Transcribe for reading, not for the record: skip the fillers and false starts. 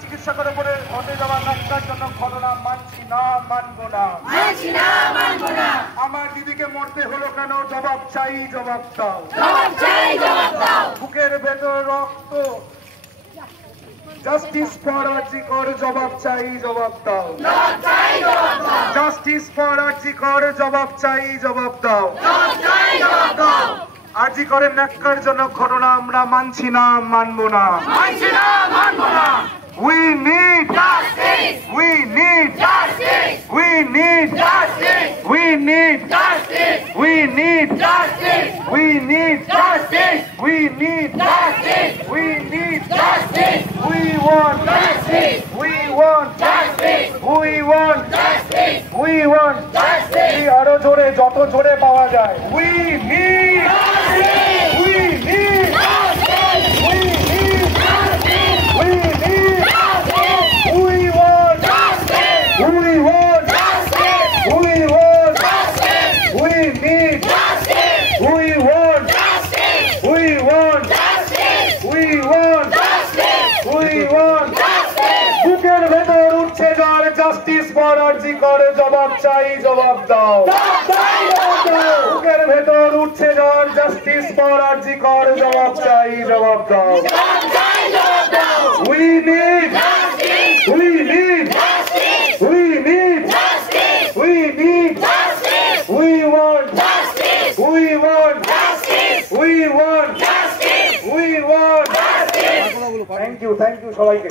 চিকিৎসকের উপরে ঘটে যাওয়া ন্যাক্কারজনক ঘটনা মানছি না, মানব না। আমার দিদিকে মরতে হলো কেন? জবাব চাই, জবাব দাও। বুকের ভেতর রক্ত, জাস্টিস ফর আরজিকর, জবাব চাই, জবাব দাও। জাস্টিস ফর আরজিকর, জবাব চাই, জবাব দাও। আরজিকরের ন্যাক্কারজনক ঘটনা আমরা মানছি না, মানব না। We need justice. We need justice. We need justice. We need justice. We need justice. We need justice. We need justice. We need justice. We want justice. We want justice. We want justice. We want justice. আরো জোরে, যত জোরে পাওয়া যায়। We need justice. We need justice. We need justice. We need We want justice! We want justice! We want justice! We need justice! We want justice! We want justice! We want justice! We want justice! বুকের ভেতর উঠছে ঝড়, justice for RG Kar, জবাব চাই, জবাব দাও। বুকের ভেতর উঠছে ঝড়, জাস্টিস ফর আরজিকর, জবাব চাই, জবাব দাও। We need justice! We need justice! We need justice! We need justice! We want justice! We want justice! We want justice! We want justice! Thank you সবাইকে।